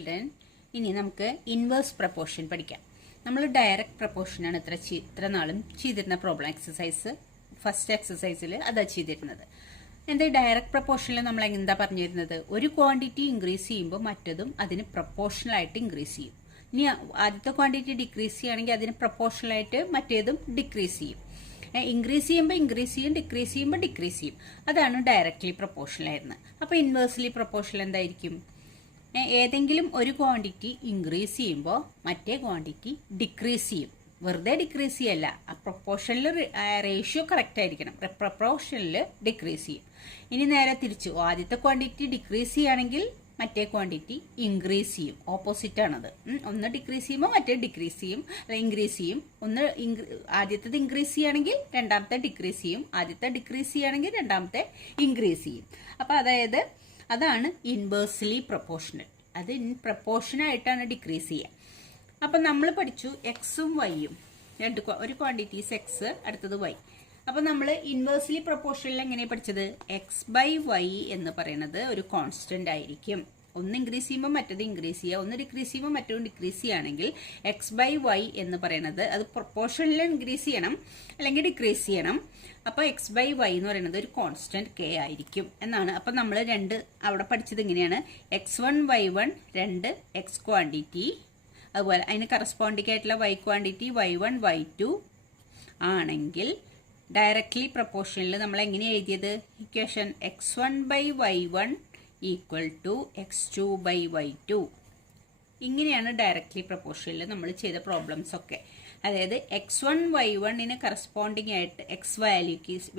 Children, ഇനി നമുക്ക് inverse proportion പഠിക്കാം. നമ്മൾ ഡയറക്റ്റ് പ്രപ്പോർഷനാണ് ഇത്ര നാളും ചെയ്തിരുന്ന പ്രോബ്ലം എക്സസൈസ്. ഫസ്റ്റ് എക്സസൈസിൽ അതാ ചെയ്തിരുന്നത്. എന്താ ഡയറക്റ്റ് പ്രപ്പോർഷനിൽ നമ്മൾ എന്താ പറഞ്ഞിരുന്നത്? ഒരു ക്വാണ്ടിറ്റി ഇൻക്രീസ് ചെയ്യുമ്പോൾ മറ്റതും അതിന് പ്രപ്പോർഷണൽ ആയിട്ട് ഇൻക്രീസ് ചെയ്യും. ഇനി ആദ്യത്തെ ക്വാണ്ടിറ്റി ഡിക്രീസ് ചെയ്യുകയാണെങ്കിൽ അതിന് പ്രപ്പോർഷണൽ ആയിട്ട് മറ്റേതും ഡിക്രീസ് ചെയ്യും. ഇൻക്രീസ് ചെയ്യുമ്പോൾ ഇൻക്രീസ് ചെയ്യും, ഡിക്രീസ് ചെയ്യുമ്പോൾ ഡിക്രീസ് ചെയ്യും. അതാണ് ഡയറക്ട്ലി പ്രപ്പോർഷണൽ ആയിരുന്നത്. അപ്പോൾ ഇൻവേഴ്സ്ലി പ്രപ്പോർഷണൽ എന്തായിരിക്കും? ഏതെങ്കിലും ഒരു ക്വാണ്ടിറ്റി ഇൻക്രീസ് ചെയ്യുമ്പോൾ മറ്റേ ക്വാണ്ടിറ്റി ഡിക്രീസ് ചെയ്യും. വെറുതെ ഡിക്രീസ് ചെയ്യല്ല, ആ പ്രൊപ്പോർഷനിൽ റേഷ്യോ കറക്റ്റ് ആയിരിക്കണം. പ്രൊപ്പോർഷനിൽ ഡിക്രീസ് ചെയ്യും. ഇനി നേരെ തിരിച്ചു, ആദ്യത്തെ ക്വാണ്ടിറ്റി ഡിക്രീസ് ചെയ്യുകയാണെങ്കിൽ മറ്റേ ക്വാണ്ടിറ്റി ഇൻക്രീസ് ചെയ്യും. ഓപ്പോസിറ്റ് ആണത്. ഒന്ന് ഡിക്രീസ് ചെയ്യുമ്പോൾ മറ്റേ ഡിക്രീസ് ചെയ്യും, ഇൻക്രീസ് ചെയ്യും. ഒന്ന് ആദ്യത്തേത് ഇൻക്രീസ് ചെയ്യുകയാണെങ്കിൽ രണ്ടാമത്തെ ഡിക്രീസ് ചെയ്യും. ആദ്യത്തെ ഡിക്രീസ് ചെയ്യുകയാണെങ്കിൽ രണ്ടാമത്തെ ഇൻക്രീസ് ചെയ്യും. അപ്പോൾ അതായത് അതാണ് ഇൻവേഴ്സ്ലി പ്രൊപ്പോർഷണൽ. അത് പ്രൊപ്പോർഷനായിട്ടാണ് ഡിക്രീസ് ചെയ്യുക. അപ്പം നമ്മൾ പഠിച്ചു എക്സും വൈയും ഒരു ക്വാണ്ടിറ്റീസ് എക്സ്, അടുത്തത് വൈ. അപ്പം നമ്മൾ ഇൻവേഴ്സ്ലി പ്രൊപ്പോർഷനിൽ എങ്ങനെ പഠിച്ചത്? എക്സ് ബൈ വൈ എന്ന് പറയുന്നത് ഒരു കോൺസ്റ്റന്റ് ആയിരിക്കും. ഒന്ന് ഇൻക്രീസ് ചെയ്യുമ്പോൾ മറ്റത് ഇൻക്രീസ് ചെയ്യുക, ഒന്ന് ഡിക്രീസ് ചെയ്യുമ്പോൾ മറ്റൊന്ന് ഡിക്രീസ് ചെയ്യുകയാണെങ്കിൽ എക്സ് ബൈ വൈ എന്ന് പറയുന്നത് അത് പ്രൊപ്പോർഷനിൽ ഇൻക്രീസ് ചെയ്യണം അല്ലെങ്കിൽ ഡിക്രീസ് ചെയ്യണം. അപ്പോൾ എക്സ് ബൈ വൈ എന്ന് പറയുന്നത് ഒരു കോൺസ്റ്റന്റ് കെ ആയിരിക്കും എന്നാണ്. അപ്പം നമ്മൾ അവിടെ പഠിച്ചത് ഇങ്ങനെയാണ്. എക്സ് വൺ വൈ വൺ രണ്ട് എക്സ് ക്വാണ്ടിറ്റി, അതുപോലെ അതിന് കറസ്പോണ്ടിങ് ആയിട്ടുള്ള y quantity y one y two ആണെങ്കിൽ ഡയറക്ട്ലി പ്രൊപ്പോർഷനിൽ നമ്മൾ എങ്ങനെ എഴുതിയത്? Equation x one by y one equal to x two by y two. ഇങ്ങനെയാണ് ഡയറക്ട്ലി പ്രൊപ്പോർഷനിൽ നമ്മൾ ചെയ്ത പ്രോബ്ലംസ് ഒക്കെ. അതായത് എക്സ് വൺ വൈ വണ്ണിന് കറസ്പോണ്ടിങ് ആയിട്ട് എക്സ്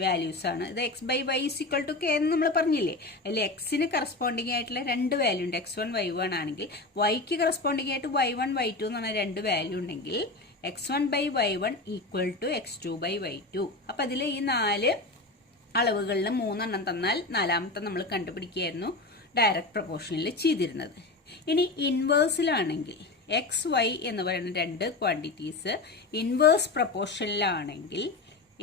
വാല്യൂസ് ആണ്. ഇത് x by y is equal to k എന്ന് നമ്മൾ പറഞ്ഞില്ലേ? അതിൽ എക്സിന് കറസ്പോണ്ടിങ് ആയിട്ടുള്ള രണ്ട് വാല്യൂ ഉണ്ട്. എക്സ് വൺ വൈ വൺ ആണെങ്കിൽ വൈക്ക് കറസ്പോണ്ടിങ് ആയിട്ട് വൈ വൺ വൈ ടു എന്ന് പറഞ്ഞ രണ്ട് വാല്യൂ ഉണ്ടെങ്കിൽ x one by y one equal to x two by y two. അപ്പം അതിൽ ഈ നാല് അളവുകളിൽ മൂന്നെണ്ണം തന്നാൽ നാലാമത്തെ നമ്മൾ കണ്ടുപിടിക്കുകയായിരുന്നു ഡയറക്റ്റ് പ്രൊപ്പോർഷനിൽ ചെയ്തിരുന്നത്. ഇനി ഇൻവേഴ്സിലാണെങ്കിൽ എക്സ് വൈ എന്ന് പറയുന്ന രണ്ട് ക്വാണ്ടിറ്റീസ് ഇൻവേഴ്സ് പ്രൊപ്പോർഷനിലാണെങ്കിൽ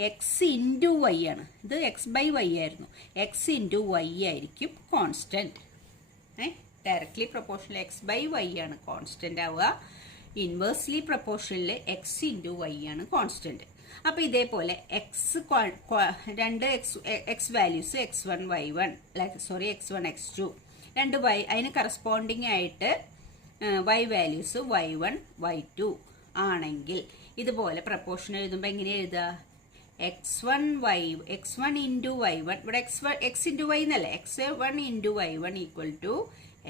എക്സ് ഇൻറ്റു വൈ ആണ്. ഇത് എക്സ് ബൈ വൈ ആയിരുന്നു. എക്സ് ഇൻറ്റു വൈ ആയിരിക്കും കോൺസ്റ്റന്റ്. ഡയറക്ട്ലി പ്രൊപ്പോർഷനിൽ എക്സ് ബൈ വൈ ആണ് കോൺസ്റ്റന്റ് ആവുക. ഇൻവേഴ്സ്ലി പ്രൊപ്പോർഷനിൽ എക്സ് ഇൻറ്റു വൈ ആണ് കോൺസ്റ്റന്റ്. അപ്പൊ ഇതേപോലെ രണ്ട് x values x one y one x one x two രണ്ട് വൈ, അതിന് കറസ്പോണ്ടിങ് ആയിട്ട് y values y one y two ആണെങ്കിൽ ഇതുപോലെ പ്രപ്പോർഷൻ എഴുതുമ്പോൾ എങ്ങനെ എഴുതുക? X one into y one, ഇവിടെ എക്സ് ഇൻറ്റു വൈ എന്നല്ലേ, x one into y one equal to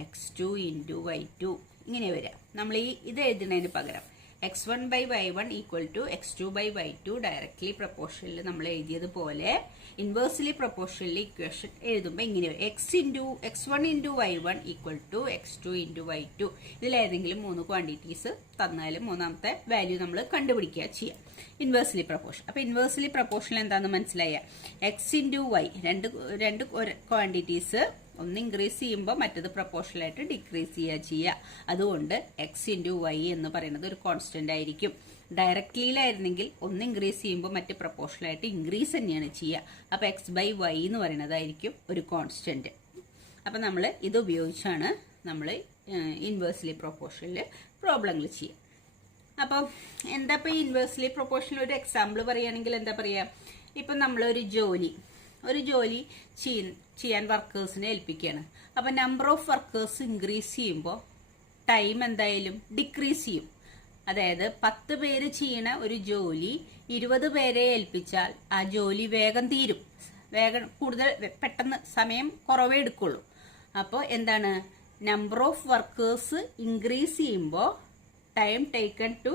x two into y two. ഇങ്ങനെ വരാം. നമ്മൾ ഇത് എഴുതുന്നതിന് പകരം x one by y one equal to x two by y two directly പ്രൊപ്പോർഷനിൽ നമ്മൾ എഴുതിയതുപോലെ ഇൻവേഴ്സ്ലി പ്രൊപ്പോർഷനിൽ ഇക്വേഷൻ എഴുതുമ്പോൾ ഇങ്ങനെ വരും. X one into y one equal to x two into y two. ഇതിലേതെങ്കിലും മൂന്ന് ക്വാണ്ടിറ്റീസ് തന്നാലും മൂന്നാമത്തെ വാല്യൂ നമ്മൾ കണ്ടുപിടിക്കുക ചെയ്യാം. Inversely proportion. അപ്പോൾ ഇൻവേഴ്സ്ലി പ്രൊപ്പോർഷനിൽ എന്താണെന്ന് മനസ്സിലായ? എക്സ് ഇൻറ്റു വൈ രണ്ട് ക്വാണ്ടിറ്റീസ് ഒന്ന് ഇൻക്രീസ് ചെയ്യുമ്പോൾ മറ്റത് പ്രൊപ്പോർഷനായിട്ട് ഡിക്രീസ് ചെയ്യുക. അതുകൊണ്ട് എക്സ് ഇൻറ്റു വൈ എന്ന് പറയുന്നത് ഒരു കോൺസ്റ്റന്റ് ആയിരിക്കും. ഡയറക്ട്ലിയിലായിരുന്നെങ്കിൽ ഒന്ന് ഇൻക്രീസ് ചെയ്യുമ്പോൾ മറ്റ് പ്രൊപ്പോർഷനായിട്ട് ഇൻക്രീസ് തന്നെയാണ് ചെയ്യുക. അപ്പോൾ എക്സ് ബൈ വൈ എന്ന് പറയുന്നതായിരിക്കും ഒരു കോൺസ്റ്റന്റ്. അപ്പം നമ്മൾ ഇത് ഉപയോഗിച്ചാണ് നമ്മൾ ഇൻവേഴ്സ്ലി പ്രൊപ്പോർഷനിൽ പ്രോബ്ലങ്ങൾ ചെയ്യുക. അപ്പം എന്താ ഇപ്പോൾ ഇൻവേഴ്സ്ലി പ്രൊപ്പോർഷനിൽ ഒരു എക്സാമ്പിൾ പറയുകയാണെങ്കിൽ എന്താ പറയുക? ഇപ്പം നമ്മളൊരു ജോലി ചെയ്യാൻ വർക്കേഴ്സിനെ ഏൽപ്പിക്കുകയാണ്. അപ്പം നമ്പർ ഓഫ് വർക്കേഴ്സ് ഇൻക്രീസ് ചെയ്യുമ്പോൾ ടൈം എന്തായാലും ഡിക്രീസ് ചെയ്യും. അതായത് 10 പേര് ചെയ്യണ ഒരു ജോലി 20 പേരെ ഏൽപ്പിച്ചാൽ ആ ജോലി വേഗം തീരും. കൂടുതൽ പെട്ടെന്ന് സമയം കുറവേ എടുക്കുള്ളൂ. അപ്പോൾ എന്താണ്? നമ്പർ ഓഫ് വർക്കേഴ്സ് ഇൻക്രീസ് ചെയ്യുമ്പോൾ time taken to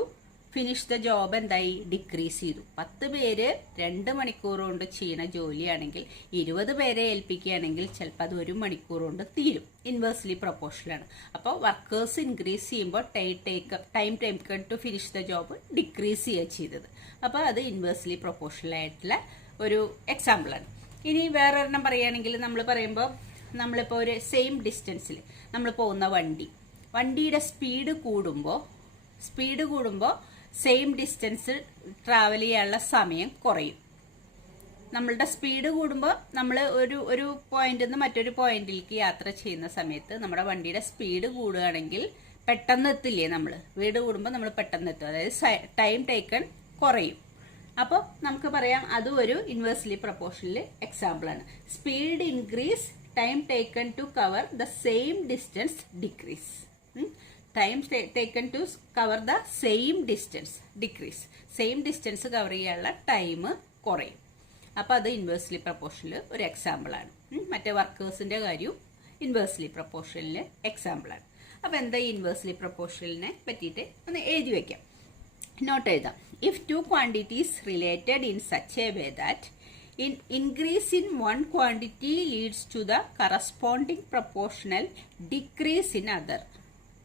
finish the job എന്തായി? ഡിക്രീസ് ചെയ്തു. 10 പേര് 2 മണിക്കൂർ കൊണ്ട് ചെയ്യുന്ന ജോലിയാണെങ്കിൽ 20 പേരെ ഏൽപ്പിക്കുകയാണെങ്കിൽ ചിലപ്പോൾ അത് 1 മണിക്കൂർ കൊണ്ട് തീരും. ഇൻവേഴ്സ്ലി പ്രൊപ്പോർഷനാണ്. അപ്പോൾ വർക്കേഴ്സ് ഇൻക്രീസ് ചെയ്യുമ്പോൾ time taken to finish the job decrease ചെയ്യുക ചെയ്തത്. അപ്പോൾ അത് ഇൻവേഴ്സ്ലി പ്രൊപ്പോർഷണലായിട്ടുള്ള ഒരു എക്സാമ്പിളാണ്. ഇനി വേറെ ഒരെണ്ണം പറയുകയാണെങ്കിൽ നമ്മളിപ്പോൾ ഒരു സെയിം ഡിസ്റ്റൻസിൽ നമ്മൾ പോകുന്ന വണ്ടിയുടെ സ്പീഡ് കൂടുമ്പോൾ സെയിം ഡിസ്റ്റൻസ് ട്രാവൽ ചെയ്യാനുള്ള സമയം കുറയും. നമ്മളുടെ സ്പീഡ് കൂടുമ്പോൾ നമ്മൾ ഒരു പോയിന്റിൽ നിന്ന് മറ്റൊരു പോയിന്റിലേക്ക് യാത്ര ചെയ്യുന്ന സമയത്ത് നമ്മുടെ വണ്ടിയുടെ സ്പീഡ് കൂടുകയാണെങ്കിൽ പെട്ടെന്ന് എത്തില്ലേ നമ്മൾ. സ്പീഡ് കൂടുമ്പോൾ നമ്മൾ പെട്ടെന്ന് എത്തും, അതായത് ടൈം ടേക്കൺ കുറയും. അപ്പോൾ നമുക്ക് പറയാം അതും ഒരു ഇൻവേഴ്സ്ലി പ്രൊപ്പോർഷണൽ എക്സാമ്പിൾ ആണ്. Speed increase, time taken to cover the same distance decrease. Time taken to cover the same distance decrease. Same distance cover ചെയ്യാനുള്ള ടൈം കുറയും. അപ്പോൾ അത് ഇൻവേഴ്സ്ലി പ്രൊപ്പോർഷണൽ ഒരു എക്സാമ്പിളാണ്. മറ്റേ വർക്കേഴ്സിന്റെ കാര്യവും ഇൻവേഴ്സ്ലി പ്രൊപ്പോർഷണൽ എക്സാമ്പിളാണ്. അപ്പോൾ എന്താ ഇൻവേഴ്സ്ലി പ്രൊപ്പോർഷണലിനെ പറ്റിയിട്ട് ഒന്ന് എഴുതി വെക്കാം, നോട്ട് എഴുതാം. If to quantities related in such a way that increase in one quantity leads to the corresponding proportional decrease in other.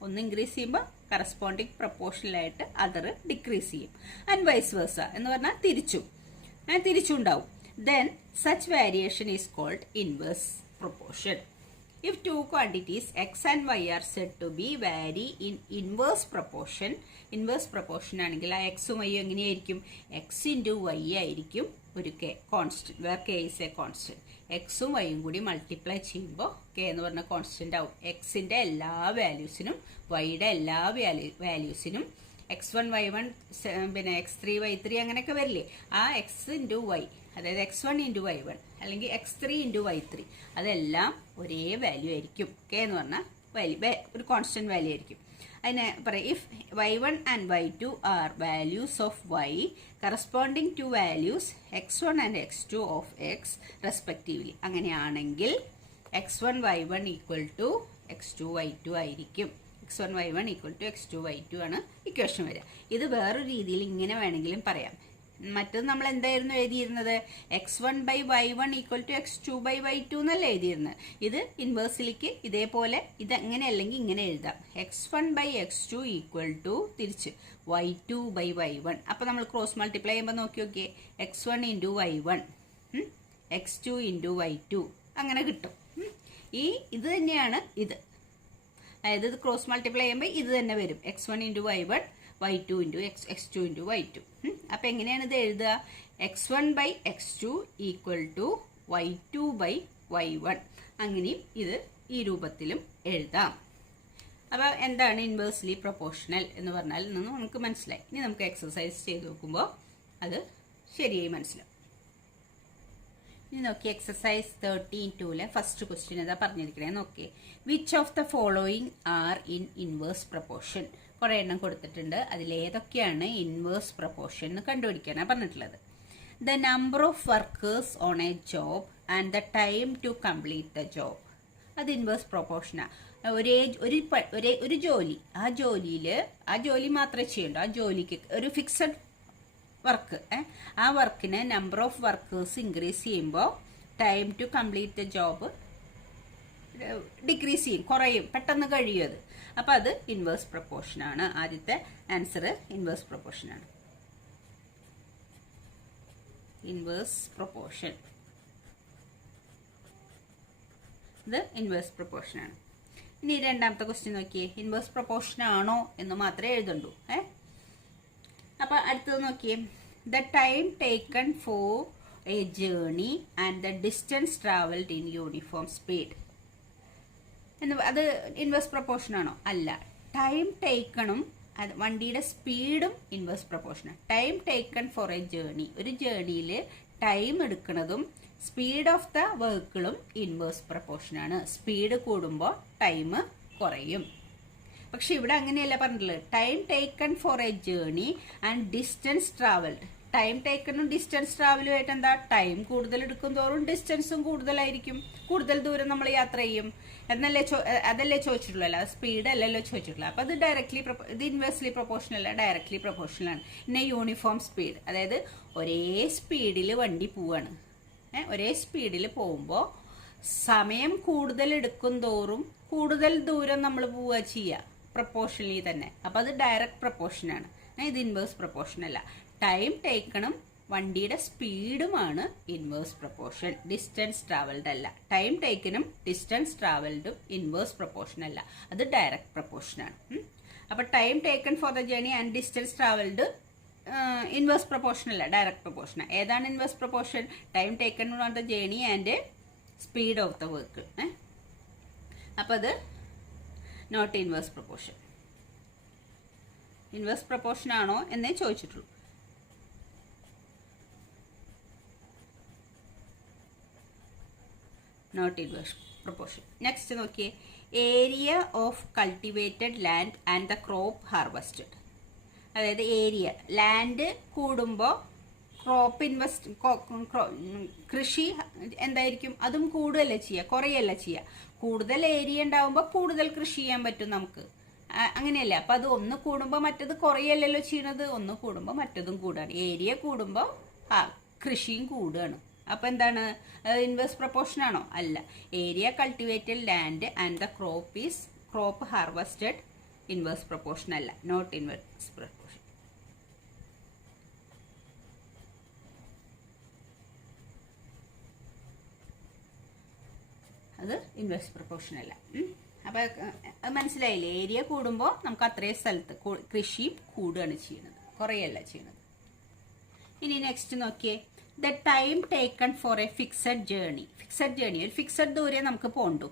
ഒന്ന് ഇൻക്രീസ് ചെയ്യുമ്പോൾ കറസ്പോണ്ടിങ് പ്രൊപ്പോർഷണൽ ആയിട്ട് അതർ ഡിക്രീസ് ചെയ്യും. ആൻഡ് വൈസ് വേഴ്സ എന്ന് പറഞ്ഞാൽ തിരിച്ചുണ്ടാവും. Then such variation is called inverse proportion. If two quantities x and y are said to be vary in inverse proportion ആണെങ്കിൽ ആ എക്സും വൈയും എങ്ങനെയായിരിക്കും? എക്സ് ഇൻറ്റു വൈ ആയിരിക്കും ഒരു k constant, where k is a constant. എക്സും വൈയും കൂടി multiply ചെയ്യുമ്പോൾ കെ എന്ന് പറഞ്ഞ കോൺസ്റ്റന്റ് ആവും. എക്സിന്റെ എല്ലാ വാല്യൂസിനും വൈയുടെ എല്ലാ വാല്യൂസിനും x1 y1 പിന്നെ x3 y3 അങ്ങനെയൊക്കെ വരില്ലേ, ആ എക്സ് ഇൻറ്റു വൈ, അതായത് x1 ഇൻറ്റു y1 അല്ലെങ്കിൽ x3 ഇൻറ്റു y3 അതെല്ലാം ഒരേ വാല്യൂ ആയിരിക്കും. കെ എന്ന് പറഞ്ഞാൽ ഒരു കോൺസ്റ്റന്റ് വാല്യൂ ആയിരിക്കും. അതിനെ പറയാം, if y1 and y2 are values of y corresponding to values x1 and x2 of x respectively. അങ്ങനെയാണെങ്കിൽ x1 y1 equal to x2 y2 ആയിരിക്കും. x1 y1 equal to x2 y2 ആണ് equation വരിക. ഇത് വേറൊരു രീതിയിൽ ഇങ്ങനെ വേണമെങ്കിലും പറയാം. മറ്റത് നമ്മൾ എന്തായിരുന്നു എഴുതിയിരുന്നത്? x1 by y1 equal to x2 by y2 എന്നല്ല എഴുതിയിരുന്നത്. ഇത് ഇൻവേഴ്സിലേക്ക് ഇതേപോലെ ഇത് എങ്ങനെ അല്ലെങ്കിൽ ഇങ്ങനെ എഴുതാം. x1 by x2 equal to തിരിച്ച് y2 ബൈ y1. അപ്പൊ നമ്മൾ ക്രോസ് മൾട്ടിപ്ലൈ ചെയ്യുമ്പോൾ നോക്കി നോക്കിയേ, x1 into y1 x2 into y2 അങ്ങനെ കിട്ടും. ഇത് തന്നെയാണ് ഇത്, അതായത് ഇത് ക്രോസ് മൾട്ടിപ്ലൈ ചെയ്യുമ്പോൾ ഇത് തന്നെ വരും. x1 into y1 y2 into x2 into y2. അപ്പം എങ്ങനെയാണ് ഇത് എഴുതുക? x1 by x2 equal to y2 by y1. അങ്ങനെയും ഇത് ഈ രൂപത്തിലും എഴുതാം. അപ്പോൾ എന്താണ് ഇൻവേഴ്സ്ലി പ്രൊപ്പോർഷണൽ എന്ന് പറഞ്ഞാൽ നമുക്ക് മനസ്സിലായി. ഇനി നമുക്ക് എക്സസൈസ് ചെയ്ത് നോക്കുമ്പോൾ അത് ശരിയായി മനസ്സിലാവും. ഇനി നോക്കി എക്സസൈസ് 13(2) ഫസ്റ്റ് ക്വസ്റ്റ്യൻ ഏതാ പറഞ്ഞിരിക്കണേ നോക്കി. Which of the following are in inverse proportion? കുറെ എണ്ണം കൊടുത്തിട്ടുണ്ട്, അതിലേതൊക്കെയാണ് ഇൻവേഴ്സ് പ്രൊപ്പോർഷൻ എന്ന് കണ്ടുപിടിക്കാനാണ് പറഞ്ഞിട്ടുള്ളത്. The number of workers on a job and the time to complete the job. അത് ഇൻവേഴ്സ് പ്രൊപ്പോർഷനാണ്. ഒരു ജോലി, ആ ജോലി മാത്രമേ ചെയ്യണ്ടൂ. ആ ജോലിക്ക് ഒരു ഫിക്സഡ് വർക്ക്, ആ വർക്കിന് നമ്പർ ഓഫ് വർക്കേഴ്സ് ഇൻക്രീസ് ചെയ്യുമ്പോൾ time to complete the job decrease ചെയ്യും, കുറയും, പെട്ടെന്ന് കഴിയും അത്. അപ്പം അത് ഇൻവേഴ്സ് പ്രൊപ്പോർഷൻ ആണ്. ആദ്യത്തെ ആൻസർ ഇൻവേഴ്സ് പ്രൊപ്പോർഷൻ ആണ്. ഇൻവേഴ്സ് പ്രൊപ്പോർഷൻ, ഇത് ഇൻവേഴ്സ് പ്രൊപ്പോർഷൻ ആണ്. ഇനി രണ്ടാമത്തെ ക്വസ്റ്റ്യൻ നോക്കിയേ, ഇൻവേഴ്സ് പ്രൊപ്പോർഷൻ ആണോ എന്ന് മാത്രമേ എഴുതണ്ടൂ. അപ്പൊ അടുത്തത് നോക്കിയേ, the time taken for a journey and the distance travelled in uniform speed. അത് ഇൻവേഴ്സ് പ്രൊപ്പോർഷൻ ആണോ? അല്ല. ടൈം ടേക്കണും വണ്ടിയുടെ സ്പീഡും inverse proportion. Time taken for a journey, ഒരു ജേർണിയിൽ ടൈം എടുക്കുന്നതും സ്പീഡ് ഓഫ് ദ വെഹിക്കിളും ഇൻവേഴ്സ് പ്രൊപ്പോർഷൻ ആണ്. സ്പീഡ് കൂടുമ്പോൾ ടൈം കുറയും. പക്ഷെ ഇവിടെ അങ്ങനെയല്ല പറഞ്ഞിട്ടുള്ളത്. Time taken for a journey and distance travelled. Time ടേക്കണും ഡിസ്റ്റൻസ് ട്രാവലുമായിട്ട് എന്താ? ടൈം കൂടുതൽ എടുക്കും തോറും ഡിസ്റ്റൻസും കൂടുതലായിരിക്കും, കൂടുതൽ ദൂരം നമ്മൾ യാത്ര ചെയ്യും എന്നല്ലേ അതല്ലേ ചോദിച്ചിട്ടുള്ളൂ, അല്ലാതെ സ്പീഡ് അല്ലല്ലോ ചോദിച്ചിട്ടുള്ളത്. അപ്പൊ അത് ഡയറക്ട്ലി ഇത് ഇൻവേഴ്സ്ലി പ്രൊപ്പോർഷണൽ അല്ല, ഡയറക്ട്ലി പ്രൊപ്പോർഷണൽ ആണ്. പിന്നെ യൂണിഫോം സ്പീഡ്, അതായത് ഒരേ സ്പീഡിൽ വണ്ടി പോവാണ്. ഒരേ സ്പീഡിൽ പോകുമ്പോൾ സമയം കൂടുതൽ എടുക്കും തോറും കൂടുതൽ ദൂരം നമ്മൾ പോവുക ചെയ്യുക, പ്രൊപ്പോർഷണലി തന്നെ. അപ്പൊ അത് ഡയറക്റ്റ് പ്രൊപ്പോർഷൻ ആണ്. ഇത് ഇൻവേഴ്സ് പ്രൊപ്പോർഷൻ അല്ല. ടൈം ടേക്കണും വണ്ടിയുടെ സ്പീഡുമാണ് ഇൻവേഴ്സ് പ്രൊപ്പോർഷൻ, ഡിസ്റ്റൻസ് ട്രാവൽഡ് അല്ല. ടൈം ടേക്കനും ഡിസ്റ്റൻസ് ട്രാവൽഡും ഇൻവേഴ്സ് പ്രൊപ്പോർഷൻ അല്ല, അത് ഡയറക്റ്റ് പ്രൊപ്പോർഷൻ ആണ്. അപ്പൊ time taken for the journey and distance travelled inverse proportion അല്ല, ഡയറക്റ്റ് പ്രൊപ്പോർഷൻ. ഏതാണ് inverse proportion? Time taken on the journey and speed of the vehicle. അപ്പം അത് not inverse proportion. Inverse proportion ആണോ എന്നേ ചോദിച്ചിട്ടുള്ളൂ. Not inverse proportion. Next നോക്കിയേ, area of cultivated land and the crop harvested. അതായത് area, land കൂടുമ്പോൾ crop കൃഷി എന്തായിരിക്കും? അതും കൂടുകയല്ല ചെയ്യുക, കുറയല്ല ചെയ്യുക. കൂടുതൽ ഏരിയ ഉണ്ടാവുമ്പോൾ കൂടുതൽ കൃഷി ചെയ്യാൻ പറ്റും നമുക്ക്, അങ്ങനെയല്ല. അപ്പം അത് ഒന്ന് കൂടുമ്പോൾ മറ്റത് കുറയല്ലല്ലോ ചെയ്യണത്, ഒന്ന് കൂടുമ്പോൾ മറ്റതും കൂടുകയാണ്. ഏരിയ കൂടുമ്പോൾ കൃഷിയും കൂടുകയാണ്. അപ്പം എന്താണ്? ഇൻവേഴ്സ് പ്രൊപ്പോർഷൻ ആണോ? അല്ല. Area cultivated land and the crop harvested inverse proportion അല്ല, നോട്ട് ഇൻവേഴ്സ് പ്രൊപ്പോർഷൻ. അത് ഇൻവേഴ്സ് പ്രൊപ്പോർഷൻ അല്ല. അപ്പം അത് മനസ്സിലായില്ലേ? ഏരിയ കൂടുമ്പോൾ നമുക്ക് അത്രയും സ്ഥലത്ത് കൃഷിയും കൂടുകയാണ് ചെയ്യുന്നത്, കുറയല്ല ചെയ്യുന്നത്. ഇനി നെക്സ്റ്റ് നോക്കിയേ, the time taken for a fixed journey. Fixed journey, ഒരു ഫിക്സഡ് ദൂരെ നമുക്ക് പോകണ്ടു.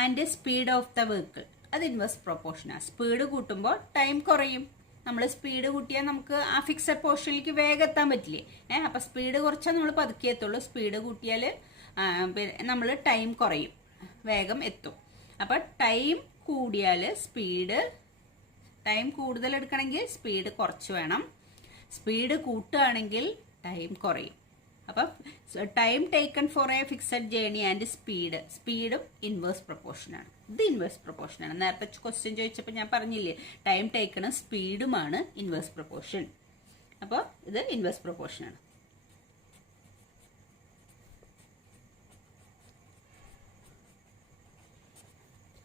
And speed of the vehicle, അത് ഇൻവേഴ്സ് പ്രൊപ്പോർഷനാണ്. സ്പീഡ് കൂട്ടുമ്പോൾ ടൈം കുറയും. നമ്മൾ സ്പീഡ് കൂട്ടിയാൽ നമുക്ക് ആ ഫിക്സഡ് പോർഷനിലേക്ക് വേഗം എത്താൻ പറ്റില്ലേ? അപ്പം സ്പീഡ് കുറച്ചാൽ നമ്മൾ പതുക്കെ എത്തുള്ളൂ. സ്പീഡ് കൂട്ടിയാൽ നമ്മൾ ടൈം കുറയും, വേഗം എത്തും. അപ്പം ടൈം കൂടിയാൽ ടൈം കൂടുതൽ എടുക്കണമെങ്കിൽ സ്പീഡ് കുറച്ച് വേണം. സ്പീഡ് കൂട്ടുകയാണെങ്കിൽ ടൈം കുറയും. അപ്പം time taken for a fixed journey and സ്പീഡും ഇൻവേഴ്സ് പ്രൊപ്പോർഷനാണ്. ഇത് ഇൻവേഴ്സ് പ്രൊപ്പോർഷനാണ്. നേരത്തെ ക്വസ്റ്റ്യൻ ചോദിച്ചപ്പോൾ ഞാൻ പറഞ്ഞില്ലേ, ടൈം ടേക്കണും സ്പീഡുമാണ് ഇൻവേഴ്സ് പ്രൊപ്പോർഷൻ. അപ്പോൾ ഇത് ഇൻവേഴ്സ് പ്രൊപ്പോർഷനാണ്.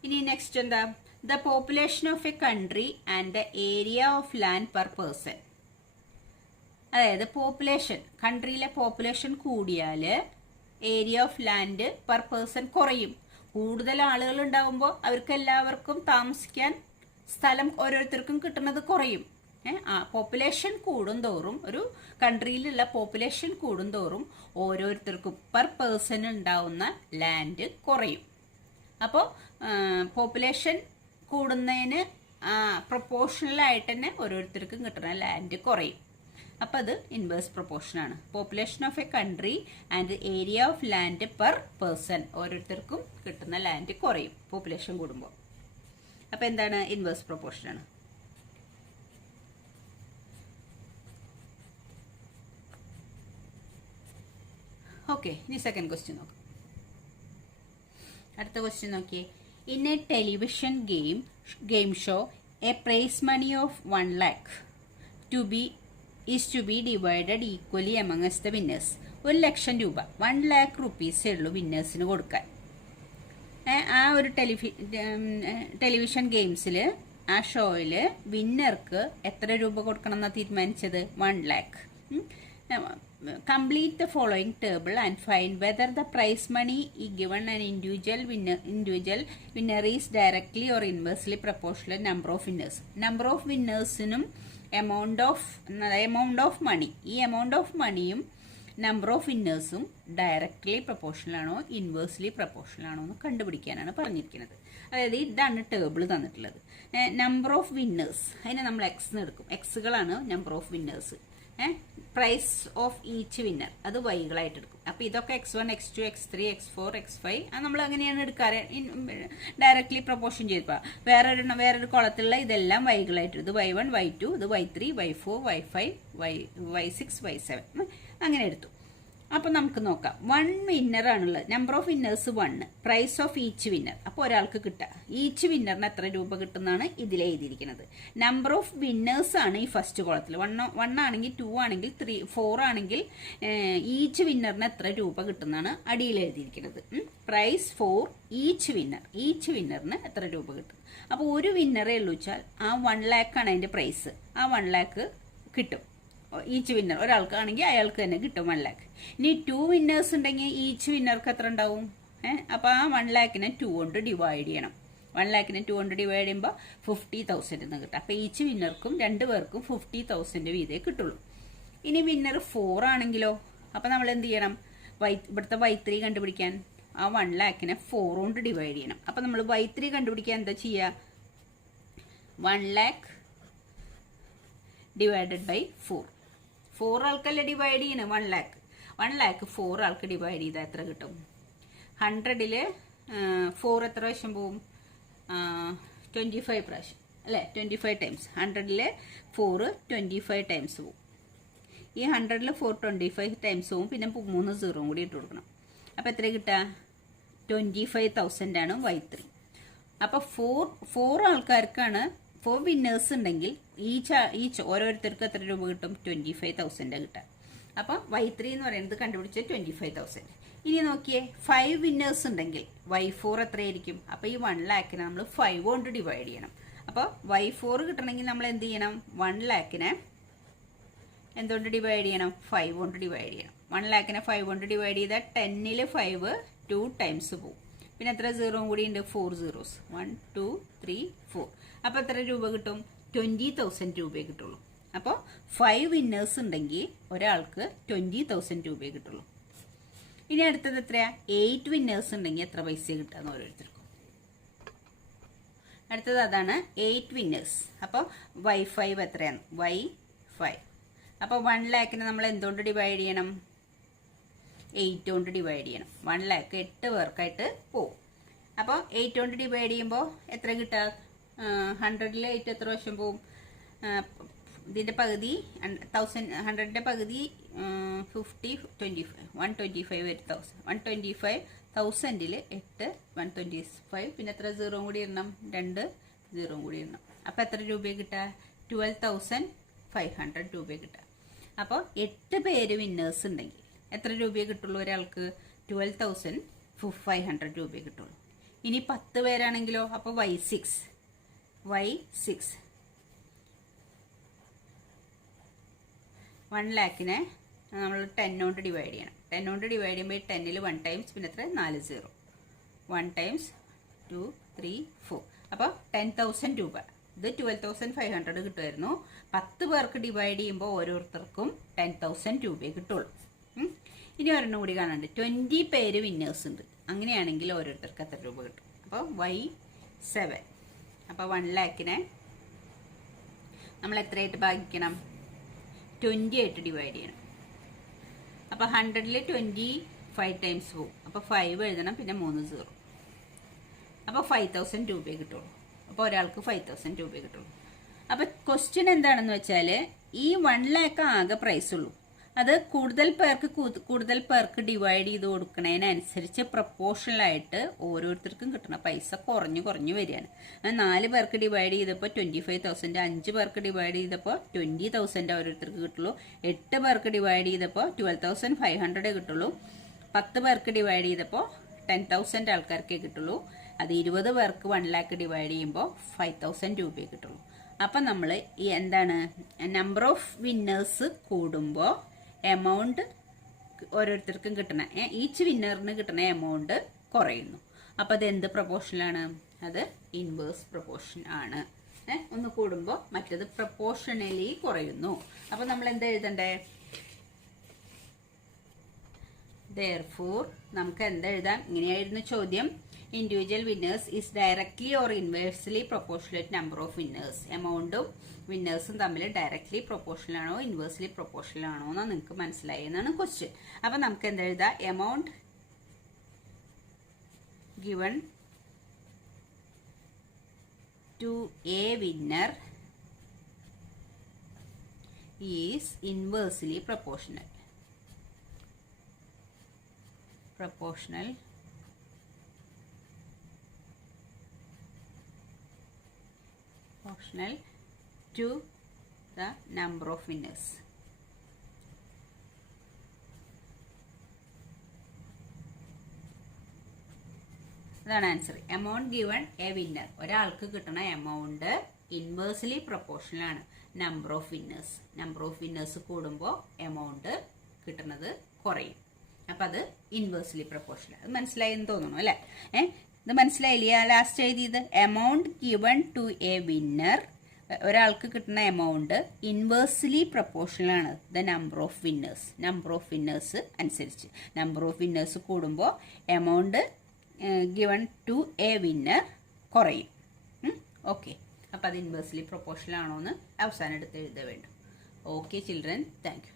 ഇനി നെക്സ്റ്റ് എന്താ? The population of a country and the area of land per person. അതായത് പോപ്പുലേഷൻ, കൺട്രിയിലെ പോപ്പുലേഷൻ കൂടിയാൽ area of land per person കുറയും. കൂടുതൽ ആളുകൾ ഉണ്ടാകുമ്പോൾ അവർക്ക് എല്ലാവർക്കും താമസിക്കാൻ സ്ഥലം ഓരോരുത്തർക്കും കിട്ടുന്നത് കുറയും. പോപ്പുലേഷൻ കൂടുന്തോറും, ഒരു കൺട്രിയിലുള്ള പോപ്പുലേഷൻ കൂടുന്തോറും ഓരോരുത്തർക്കും പെർ പേഴ്സൺ ഉണ്ടാവുന്ന ലാൻഡ് കുറയും. അപ്പോൾ പോപ്പുലേഷൻ കൂടുന്നതിന് പ്രൊപ്പോർഷണലായിട്ട് തന്നെ ഓരോരുത്തർക്കും കിട്ടുന്ന ലാൻഡ് കുറയും. അപ്പം അത് ഇൻവേഴ്സ് പ്രൊപ്പോർഷനാണ്. Population of a country and area of land per person, ഓരോരുത്തർക്കും കിട്ടുന്ന ലാൻഡ് കുറയും പോപ്പുലേഷൻ കൂടുമ്പോൾ. അപ്പം എന്താണ്? ഇൻവേഴ്സ് പ്രൊപ്പോർഷനാണ്. ഓക്കെ, ഇനി സെക്കൻഡ് ക്വസ്റ്റ്യൻ നോക്കാം. അടുത്ത ക്വസ്റ്റ്യൻ നോക്കിയേ, in a television game show a prize money of 1 lakh is to be divided equally amongst the winners. 1 ലക്ഷം രൂപ, 1 lakh rupees ഉള്ളൂ വിന്നേഴ്സിന് കൊടുക്കാൻ. ആ ഒരു ടെലിവിഷൻ ഗെയിംസിൽ, ആ ഷോയിൽ വിന്നർക്ക് എത്ര രൂപ കൊടുക്കണം എന്നാണ് തീരുമാനിച്ചത്? 1 lakh. Complete the following table and find whether the prize money is given an individual winner is directly or inversely proportional number of winners. Number of winnersനും amount of money, ഈ amount of moneyയും number of winnersഉം directly proportional ആണോ inversely proportional ആണോ എന്ന് കണ്ടുപിടിക്കാനാണ് പറഞ്ഞിരിക്കുന്നത്. അതായത് ഇതാണ് ടേബിൾ തന്നിട്ടുള്ളത്. നമ്പർ ഓഫ് വിന്നേഴ്സ്, അതിനെ നമ്മൾ എക്സ് എടുക്കും. എക്സുകളാണ് number of winners. Prize of each winner അത് വൈകളായിട്ട് എടുക്കും. അപ്പോൾ ഇതൊക്കെ x1 x2 x3 x4 x5 അത് നമ്മൾ അങ്ങനെയാണ് എടുക്കാറ്, ഡയറക്ട്ലി പ്രൊപ്പോർഷൻ ചെയ്തപ്പോൾ. വേറൊരു കുളത്തിലുള്ള ഇതെല്ലാം വൈകളായിട്ട്, ഇത് y1 y2 ഇത് y3 y4 y5 y6 y7 അങ്ങനെ എടുത്തു. അപ്പോൾ നമുക്ക് നോക്കാം. 1 വിന്നർ ആണുള്ളത്. Number of winners 1, prize of each winner. അപ്പോൾ ഒരാൾക്ക് കിട്ടുക ഈച്ച് വിന്നറിന് എത്ര രൂപ കിട്ടുന്നതാണ് ഇതിൽ എഴുതിയിരിക്കുന്നത്. നമ്പർ ഓഫ് വിന്നേഴ്സ് ആണ് ഈ ഫസ്റ്റ് കോളത്തിൽ. 1 ആണെങ്കിൽ 2 ആണെങ്കിൽ 3 4 ആണെങ്കിൽ ഈച്ച് വിന്നറിന് എത്ര രൂപ കിട്ടുന്നതാണ് അടിയിൽ എഴുതിയിരിക്കുന്നത്. പ്രൈസ് ഫോർ ഈച്ച് വിന്നറിന് എത്ര രൂപ കിട്ടും. അപ്പോൾ ഒരു വിന്നറേ ഉള്ളൂ വെച്ചാൽ ആ 1 lakh ആണ് അതിൻ്റെ പ്രൈസ്. ആ 1 lakh കിട്ടും ഈച്ച് വിന്നർ. ഒരാൾക്കാണെങ്കിൽ അയാൾക്ക് തന്നെ കിട്ടും 1 lakh. ഇനി 2 വിന്നേഴ്സ് ഉണ്ടെങ്കിൽ ഈച്ച് വിന്നർക്ക് എത്ര ഉണ്ടാവും? അപ്പോൾ ആ 1 lakhനെ 2 കൊണ്ട് ഡിവൈഡ് ചെയ്യണം. 1 ലാഖിനെ 2 കൊണ്ട് ഡിവൈഡ് ചെയ്യുമ്പോൾ 50,000 എന്ന് കിട്ടും. അപ്പോൾ ഈച്ച് വിന്നർക്കും 2 പേർക്കും 50,000 വീതേ കിട്ടുള്ളൂ. ഇനി വിന്നർ 4 ആണെങ്കിലോ, അപ്പോൾ നമ്മൾ എന്ത് ചെയ്യണം? ഇവിടുത്തെ y3 കണ്ടുപിടിക്കാൻ ആ 1 ലാഖിനെ 4 കൊണ്ട് ഡിവൈഡ് ചെയ്യണം. അപ്പോൾ നമ്മൾ y3 കണ്ടുപിടിക്കാൻ എന്താ ചെയ്യുക? 1 ലാഖ് ഡിവൈഡഡ് ബൈ 4. 4 ആൾക്കല്ലേ ഡിവൈഡ് ചെയ്യണം 1 ലാഖ്. 1 ലാഖ് 4 ആൾക്ക് ഡിവൈഡ് ചെയ്താൽ എത്ര കിട്ടും? 100ൽ 4 എത്ര പ്രാവശ്യം പോവും? 25 പ്രാവശ്യം അല്ലേ? 25 ടൈംസ്. 100ൽ 4 25 ടൈംസ് പോവും. ഈ 100ൽ 4 25 ടൈംസ് പോവും. പിന്നെ 3 0 കൂടി ഇട്ട് കൊടുക്കണം. അപ്പോൾ എത്ര കിട്ടുക? 25,000 ആണ് y3. അപ്പോൾ 4 ആൾക്കാർക്കാണ് 4 വിന്നേഴ്സ് ഉണ്ടെങ്കിൽ ഈച്ച് ഓരോരുത്തർക്കും എത്ര രൂപ കിട്ടും? 25,000 കിട്ടുക. അപ്പോൾ y3 എന്ന് പറയുന്നത് കണ്ടുപിടിച്ച് 25,000. ഇനി നോക്കിയേ, 5 വിന്നേഴ്സ് ഉണ്ടെങ്കിൽ y4 എത്രയായിരിക്കും? അപ്പോൾ ഈ 1 ലാഖിനെ നമ്മൾ 5 കൊണ്ട് ഡിവൈഡ് ചെയ്യണം. അപ്പോൾ y4 കിട്ടണമെങ്കിൽ നമ്മൾ എന്ത് ചെയ്യണം? 1 ലാഖിനെ എന്തുകൊണ്ട് ഡിവൈഡ് ചെയ്യണം? 5 കൊണ്ട് ഡിവൈഡ് ചെയ്യണം. 1 ലാഖിനെ 5 കൊണ്ട് ഡിവൈഡ് ചെയ്താൽ 10ൽ 5 2 ടൈംസ് പോവും. പിന്നെ എത്ര 0 കൂടി ഉണ്ട്? 4 zeros. 1 2 3 4. അപ്പോൾ എത്ര രൂപ കിട്ടും? 20,000 രൂപയെ കിട്ടുള്ളൂ. അപ്പോൾ 5 വിന്നേഴ്സ് ഉണ്ടെങ്കിൽ ഒരാൾക്ക് 20,000 രൂപയെ കിട്ടുള്ളൂ. ഇനി അടുത്തത് എത്രയാ? 8 വിന്നേഴ്സ് ഉണ്ടെങ്കിൽ എത്ര പൈസ കിട്ടുക ഓരോരുത്തർക്കും? അടുത്തത് അതാണ് 8 വിന്നേഴ്സ്. അപ്പോൾ y5 എത്രയാണ്? y5. അപ്പോൾ 1 ലാഖിനെ നമ്മൾ എന്തുകൊണ്ട് ഡിവൈഡ് ചെയ്യണം? 8 കൊണ്ട് ഡിവൈഡ് ചെയ്യണം. 1 ലാഖ് 8 പേർക്കായിട്ട് പോവും. അപ്പോൾ 8 കൊണ്ട് ഡിവൈഡ് ചെയ്യുമ്പോൾ എത്ര കിട്ടുക? 100ൽ 8 എത്ര വർഷം പോവും? ഇതിൻ്റെ പകുതി 100ൻ്റെ പകുതി 50 25 125 വരും. 125,000ൽ 8 125. പിന്നെ എത്ര 0 കൂടി ഇടണം? 2 0 കൂടി ഇടണം. അപ്പോൾ എത്ര രൂപയെ കിട്ടുക? 12,500 രൂപയെ കിട്ടുക. അപ്പോൾ 8 പേര് വിന്നേഴ്സ് ഉണ്ടെങ്കിൽ എത്ര രൂപയെ കിട്ടുള്ളൂ ഒരാൾക്ക്? 12,500 രൂപയെ കിട്ടുള്ളൂ. ഇനി 10 പേരാണെങ്കിലോ? അപ്പോൾ y6 1 ലാഖിനെ നമ്മൾ 10 കൊണ്ട് ഡിവൈഡ് ചെയ്യണം. 10 കൊണ്ട് ഡിവൈഡ് ചെയ്യുമ്പോൾ 10ൽ 1 ടൈംസ് പിന്നെ എത്ര? 4 0. 1 ടൈംസ് 2 3 4. അപ്പോൾ 10,000 രൂപ. ഇത് 12,500 കിട്ടുമായിരുന്നു. 10 പേർക്ക് ഡിവൈഡ് ചെയ്യുമ്പോൾ ഓരോരുത്തർക്കും 10,000 രൂപയെ കിട്ടുള്ളൂ. ഇനി ഒരെണ്ണം കൂടി കാണാനുണ്ട്. 20 പേര് വിന്നേഴ്സ് ഉണ്ട്. അങ്ങനെയാണെങ്കിൽ ഓരോരുത്തർക്ക് എത്ര രൂപ കിട്ടും? അപ്പോൾ y7. അപ്പോൾ 1 ലാഖിനെ നമ്മൾ എത്രയായിട്ട് ഭാഗിക്കണം? 20 ആയിട്ട് ഡിവൈഡ് ചെയ്യണം. അപ്പോൾ 100ൽ 25 ടൈംസ് പോവും. അപ്പോൾ 5 എഴുതണം. പിന്നെ 3 0. അപ്പോൾ 5,000 രൂപയെ കിട്ടുള്ളൂ. അപ്പോൾ ഒരാൾക്ക് 5,000 രൂപയെ കിട്ടുള്ളൂ. അപ്പോൾ ക്വസ്റ്റ്യൻ എന്താണെന്ന് വെച്ചാൽ ഈ 1 ലാഖ് ആകെ പ്രൈസ് ഉള്ളൂ. അത് കൂടുതൽ പേർക്ക് ഡിവൈഡ് ചെയ്ത് കൊടുക്കുന്നതിനനുസരിച്ച് പ്രപ്പോർഷണലായിട്ട് ഓരോരുത്തർക്കും കിട്ടുന്ന പൈസ കുറഞ്ഞു വരികയാണ്. 4 പേർക്ക് ഡിവൈഡ് ചെയ്തപ്പോൾ 25,000, 5 പേർക്ക് ഡിവൈഡ് ചെയ്തപ്പോൾ 20,000 ഓരോരുത്തർക്ക് കിട്ടുള്ളൂ. 8 പേർക്ക് ഡിവൈഡ് ചെയ്തപ്പോൾ 12,500 കിട്ടുള്ളൂ. 10 പേർക്ക് ഡിവൈഡ് ചെയ്തപ്പോൾ 10,000 ആൾക്കാർക്കേ കിട്ടുള്ളൂ. അത് 20 പേർക്ക് 1 ലാഖ് ഡിവൈഡ് ചെയ്യുമ്പോൾ 5,000 രൂപയെ കിട്ടുള്ളൂ. അപ്പം നമ്മൾ ഈ എന്താണ് നമ്പർ ഓഫ് വിന്നേഴ്സ് കൂടുമ്പോൾ എമൗണ്ട് ഓരോരുത്തർക്കും കിട്ടണ ഈച്ച് വിന്നറിന് കിട്ടുന്ന എമൗണ്ട് കുറയുന്നു. അപ്പോൾ അത് എന്ത് പ്രപ്പോർഷനാണ്? അത് ഇൻവേഴ്സ് പ്രപ്പോർഷൻ ആണ്. ഒന്ന് കൂടുമ്പോൾ മറ്റത് പ്രപ്പോർഷണലി കുറയുന്നു. അപ്പോൾ നമ്മൾ എന്താ എഴുതണ്ടേ? therefore നമുക്ക് എന്താ എഴുതാം? ഇങ്ങനെയായിരുന്നു ചോദ്യം. Individual winners is directly or inversely proportionate number of winners. എമൗണ്ടും വിന്നേഴ്സും തമ്മിൽ ഡയറക്ട്ലി പ്രൊപ്പോർഷണൽ ആണോ ഇൻവേഴ്സ്ലി പ്രൊപ്പോർഷണൽ ആണോ എന്ന് നിങ്ങൾക്ക് മനസ്സിലായി എന്നാണ് ക്വസ്റ്റ്യൻ. അപ്പം നമുക്ക് എന്താ എഴുതാം? Amount given to a winner is inversely proportional. Proportional to the number of winners. അതാണ് answer. Amount given a winner, ഒരാൾക്ക് കിട്ടുന്ന എമൗണ്ട് ഇൻവേഴ്സ്ലി പ്രൊപ്പോർഷണൽ ആണ് number of winners. Number of winners കൂടുമ്പോൾ എമൗണ്ട് കിട്ടുന്നത് കുറയും. അപ്പം അത് ഇൻവേഴ്സ്ലി പ്രൊപ്പോർഷണൽ. അത് മനസ്സിലായി എന്ന് തോന്നുന്നു അല്ലേ? ഇത് മനസ്സിലായില്ല ലാസ്റ്റ് എഴുതിയത്? Amount given to a winner, ഒരാൾക്ക് കിട്ടുന്ന എമൗണ്ട് ഇൻവേഴ്സ്ലി പ്രൊപ്പോർഷണൽ ആണ് the number of winners. Number of winners അനുസരിച്ച് നമ്പർ ഓഫ് വിന്നേഴ്സ് കൂടുമ്പോൾ amount given to a winner കുറയും. ഓക്കെ, അപ്പം അത് ഇൻവേഴ്സ്ലി പ്രൊപ്പോർഷണൽ ആണോ എന്ന് അവസാനം എടുത്ത് എഴുതാൻ വേണ്ട. Okay children, thank you.